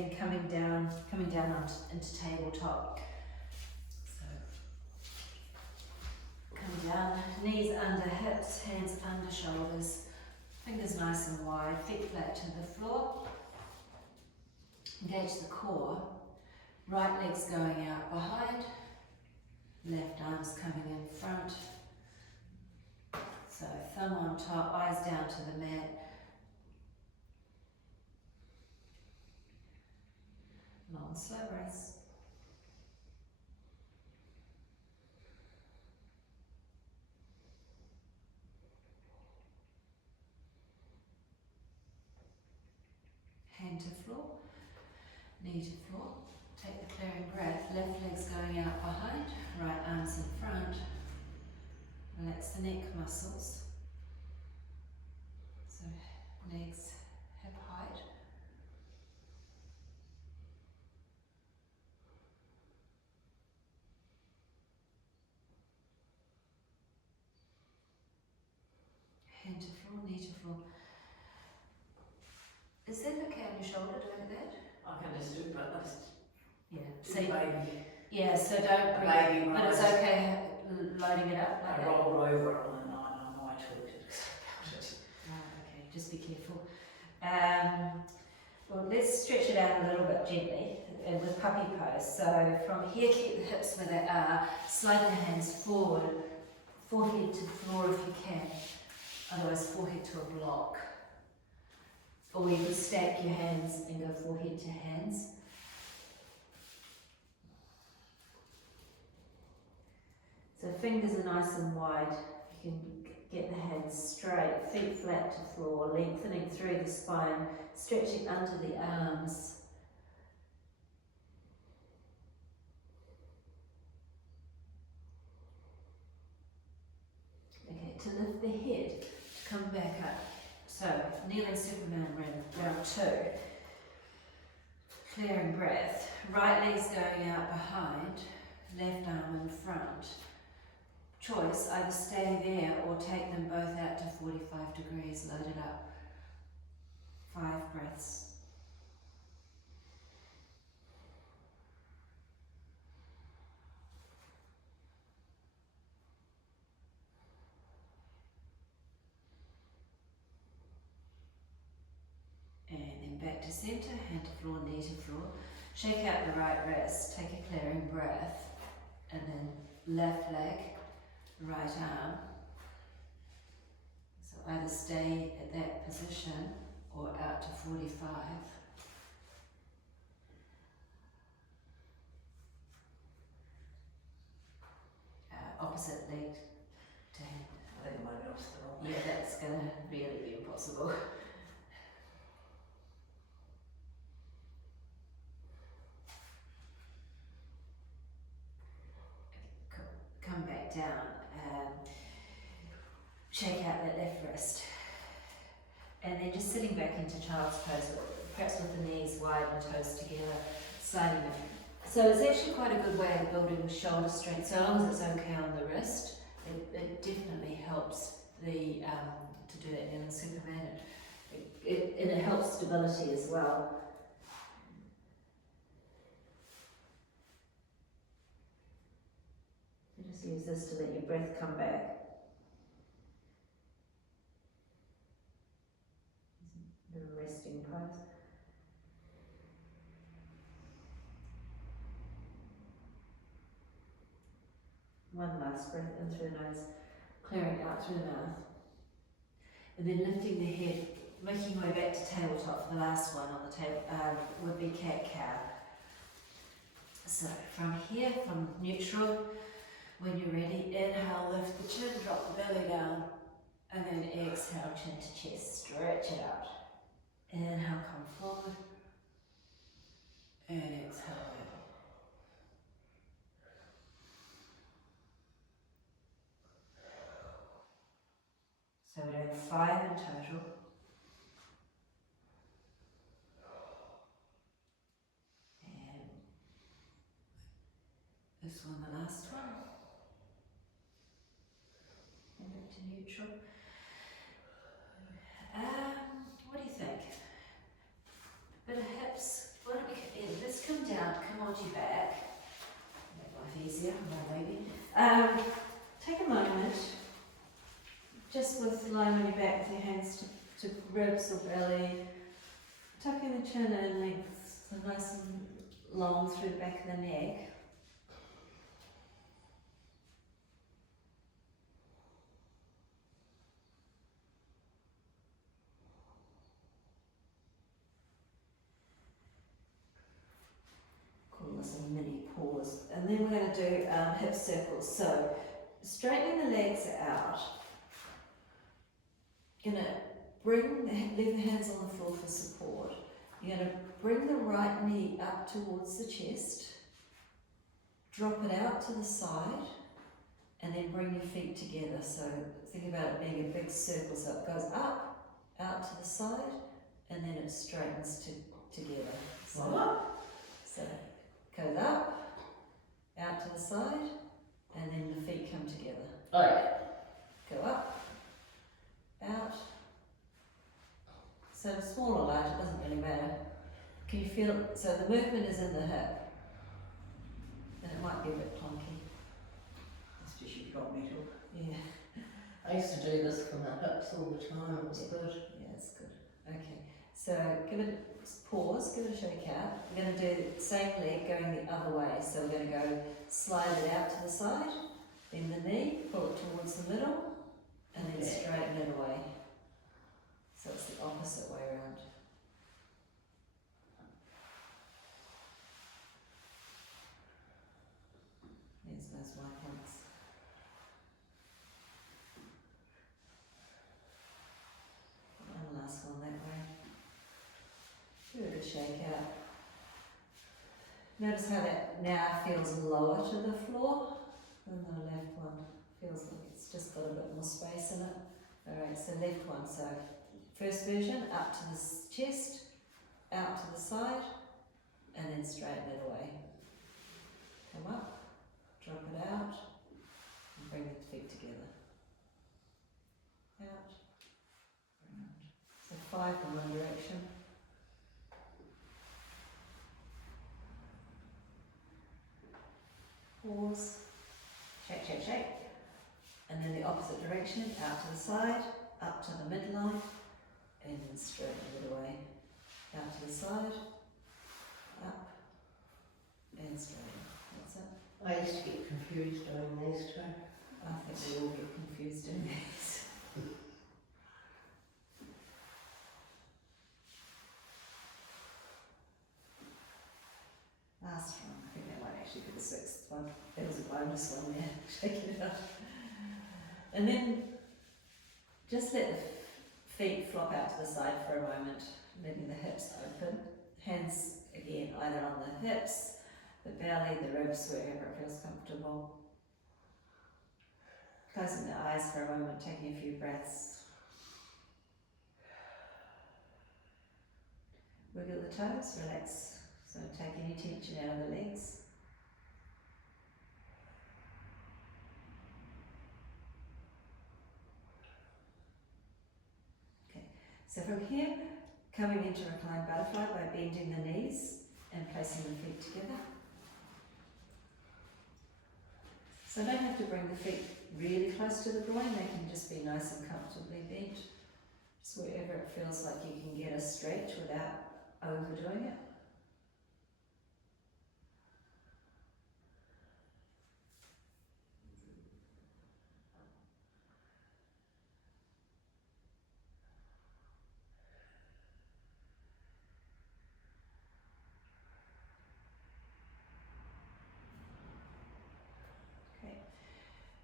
then coming down into tabletop. So come down, knees under hips, hands under shoulders, fingers nice and wide, feet flat to the floor. Engage the core, right leg's going out behind, left arm's coming in front. So thumb on top, eyes down to the mat. Long, slow breaths. Hand to floor, knee to floor. Take the clearing breath. Left leg's going out behind, right arm's in front. Relax the neck muscles. So legs hip height. Hand to floor, knee to floor. Is that okay on your shoulder doing that? I can just do it, but that's Yeah. so baby. Yeah, so don't bring Baby it, but it's rise. okay loading it up like I that. rolled over and I know I tweaked it because it. Right, okay, just be careful. Well, let's stretch it out a little bit gently and with puppy pose. So from here, keep the hips where they are, slide the hands forward, forehead to floor if you can, otherwise forehead to a block. Or you could stack your hands and go forehead to hands. So fingers are nice and wide. You can get the hands straight, feet flat to floor, lengthening through the spine, stretching under the arms. Okay, to lift the head, to come back up. So, kneeling Superman round 2. Clearing breath. Right leg's going out behind, left arm in front. Choice, either stay there or take them both out to 45 degrees, load it up. 5 breaths. And then back to centre, hand to floor, knee to floor. Shake out the right wrist, take a clearing breath, and then left leg, right arm. So either stay at that position or out to 45. Opposite leg to hand. I think I might be off the wrong. Yeah, that's going to really be impossible. Come back down, shake out that left wrist, and then just sitting back into child's pose, perhaps with the knees wide and toes together, sliding it. So it's actually quite a good way of building shoulder strength, so long as it's okay on the wrist. It definitely helps the to do that kneeling Superman, and it helps stability as well. Just use this to let your breath come back. Little resting pose. One last breath in through the nose, clearing out through the mouth. And then lifting the head, making your way back to tabletop for the last one on the table, would be cat-cow. So from here, from neutral, when you're ready, inhale, lift the chin, drop the belly down, and then exhale, chin to chest, stretch it out. Inhale, come forward, and exhale. So we're doing 5 in total. And this one, the last one. And back to neutral. What do you think? Bit of hips. Why don't we hold you back, make life easier, more maybe. Take a moment, just with lying on your back with your hands to ribs or belly, tucking the chin in length, so nice and long through the back of the neck. Call this a mini pause. And then we're going to do hip circles. So straightening the legs out. You're going to leave the hands on the floor for support. You're going to bring the right knee up towards the chest, drop it out to the side, and then bring your feet together. So think about it being a big circle. So it goes up, out to the side, and then it straightens together. So it goes up, out to the side, and then the feet come together. Oh yeah. Go up, out. So small or large, it doesn't really matter. Can you feel, so the movement is in the hip, and it might be a bit clunky. It's just you've got metal. Yeah, I used to do this for my hips all the time. It was good. yeah, it's good. Okay, so give it a pause, give it a shake out. We're going to do the same leg going the other way. So we're going to go slide it out to the side, bend the knee, pull it towards the middle, and then straighten it away. So it's the opposite way around. There's those white ones. One last one that way. Give it a shake out. Notice how that now feels lower to the floor than the left one. Feels like it's just got a bit more space in it. Alright, so left one. So first version, up to the chest, out to the side, and then straighten it away. Come up, drop it out, and bring the feet together. Out, around. So 5 in one direction. Pause, shake, shake, shake. And then the opposite direction, out to the side, up to the midline, and then straighten it away. Out to the side, up, and straighten. That's it. I used to get confused doing these two. I think we all get confused in these. Last one, I think that might actually be the 6th one. There was a bonus one there, shake it up. And then just let the feet flop out to the side for a moment, letting the hips open. Hands again either on the hips, the belly, the ribs, wherever it feels comfortable. Closing the eyes for a moment, taking a few breaths. Wiggle the toes, relax. So take any tension out of the legs. Okay, so from here, coming into reclined butterfly by bending the knees and placing the feet together. So don't have to bring the feet really close to the groin, they can just be nice and comfortably bent. Just wherever it feels like you can get a stretch without overdoing it.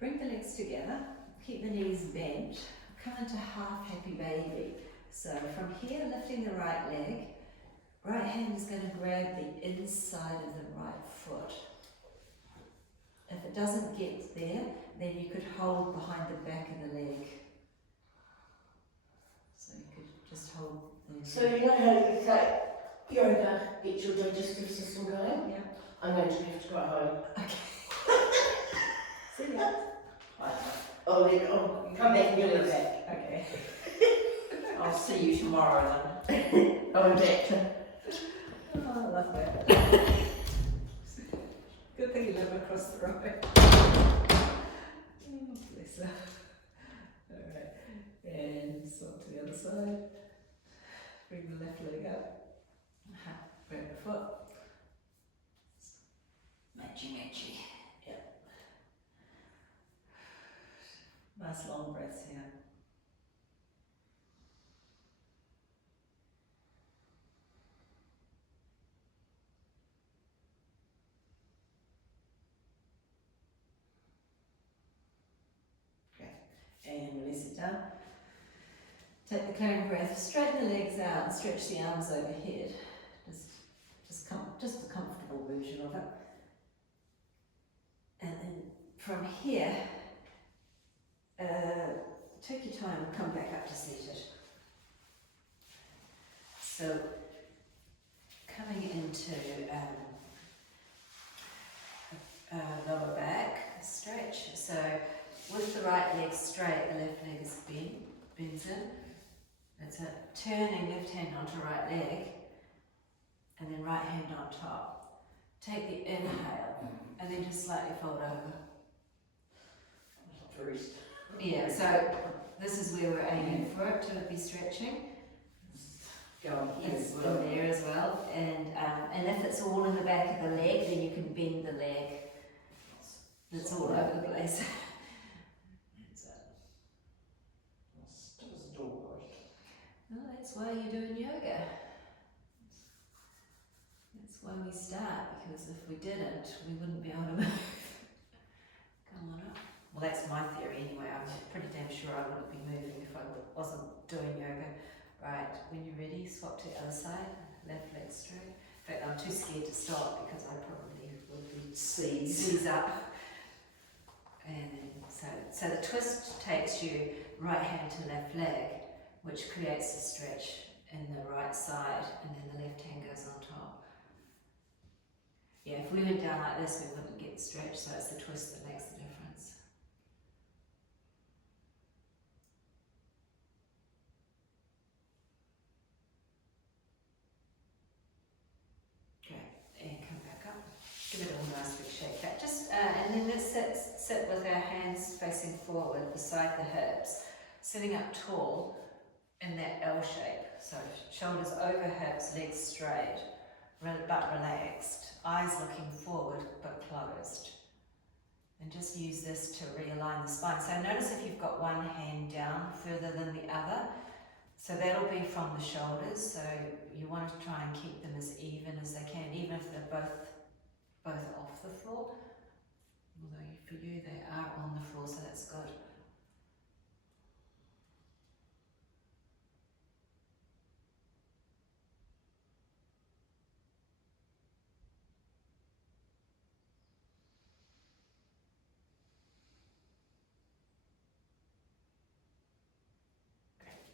Bring the legs together, keep the knees bent, come into half happy baby. So from here, lifting the right leg, right hand is going to grab the inside of the right foot. If it doesn't get there, then you could hold behind the back of the leg. So you could just hold the So you know how you say yoga gets your digestive system going? Yeah. I'm going to have to go home. Okay. See ya. Oh, then I'll come back and give it back. Okay. I'll see you tomorrow then. I'm back. Oh, I love that. across the road. Oh, bless her. Alright, and swap to the other side. Bring the left leg up. Grab the foot. Matchy, matchy. Yep. Nice long breaths here. And release it down. Take the clearing breath, straighten the legs out and stretch the arms overhead. Just a comfortable version of it. And then from here, take your time and come back up to seated. So, coming into lower back stretch. So, with the right leg straight, the left leg is bends in. It's a turning left hand onto right leg, and then right hand on top. Take the inhale, and then just slightly fold over. Yeah, so this is where we're aiming for it to be stretching. Go on here It's as well. in there as well, and if it's all in the back of the leg, then you can bend the leg. It's all over the place. Well, that's why you're doing yoga. That's why we start, because if we didn't, we wouldn't be able to move. Come on up. Well, that's my theory anyway. I'm pretty damn sure I wouldn't be moving if I wasn't doing yoga. Right, when you're ready, swap to the other side. Left leg straight. In fact, I'm too scared to stop because I probably would be seize up. And then, so the twist takes you right hand to left leg, which creates a stretch in the right side, and then the left hand goes on top. Yeah, if we went down like this, we wouldn't get stretched, so it's the twist that makes the difference. Great, and come back up. Give it a nice big shake back. And then let's sit with our hands facing forward beside the hips, sitting up tall in that L shape. So shoulders over hips, legs straight, but relaxed. Eyes looking forward but closed. And just use this to realign the spine. So notice if you've got one hand down further than the other. So that'll be from the shoulders. So you want to try and keep them as even as they can, even if they're both off the floor. Although for you they are on the floor, so that's good.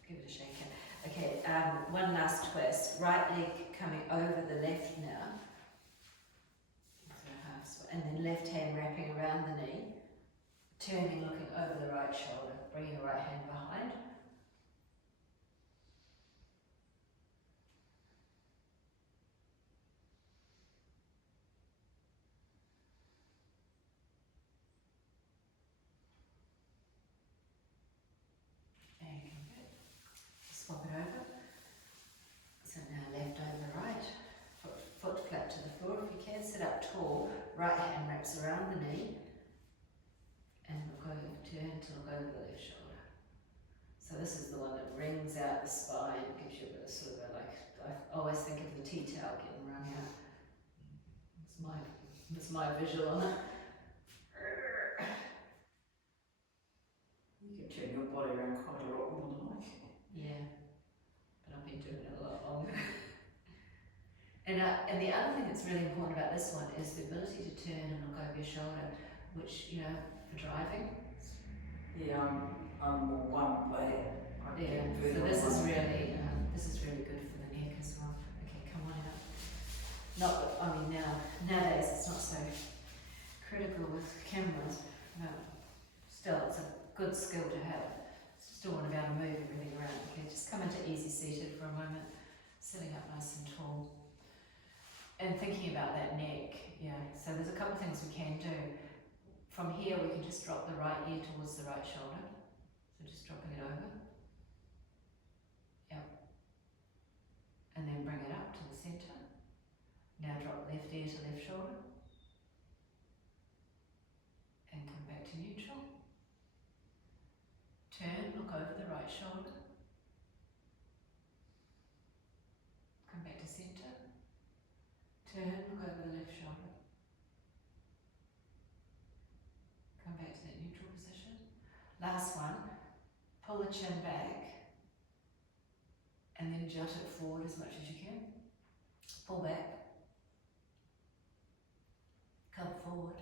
Give it a shake. Okay, one last twist. Right leg coming over the left now. And then left hand wrapping around the knee. Turning, looking over the right shoulder. Bringing the right hand behind. Swap it over. So now left over right, foot flat to the floor if you can. Sit up tall, right hand wraps around the knee, and look over, turn to look over the left shoulder. So this is the one that rings out the spine, gives you a bit of sort of I always think of the tea towel getting wrung out. It's my visual on it. You can turn your body around quite a lot more than I can. Yeah, but I've been doing it a lot longer. And the other thing that's really important about this one is the ability to turn and look over your shoulder, which, you know, for driving. Yeah, I'm more one way. Yeah, so this is really good for the neck as well. Okay, come on out. Not that, I mean nowadays it's not so critical with cameras, but still it's a good skill to have. Still want to be able to move everything around. Okay, just come into easy seated for a moment, sitting up nice and tall. And thinking about that neck, yeah, so there's a couple of things we can do. From here we can just drop the right ear towards the right shoulder. So just dropping it over. Yep. And then bring it up to the centre. Now drop left ear to left shoulder. And come back to neutral. Turn, look over the right shoulder. Come back to centre. Turn, look over the left shoulder. Come back to that neutral position. Last one, pull the chin back and then jut it forward as much as you can. Pull back. Come forward.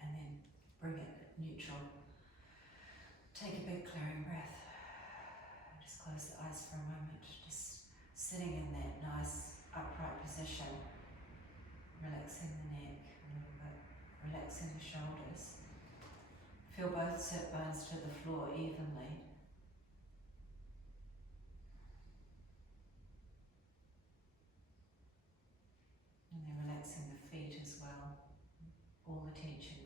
And then bring it neutral. Take a big clearing breath. Just close the eyes for a moment. Just sitting in that nice upright position. Relaxing the neck a little bit. Relaxing the shoulders. Feel both sit bones to the floor evenly. And then relaxing the feet as well. All the tension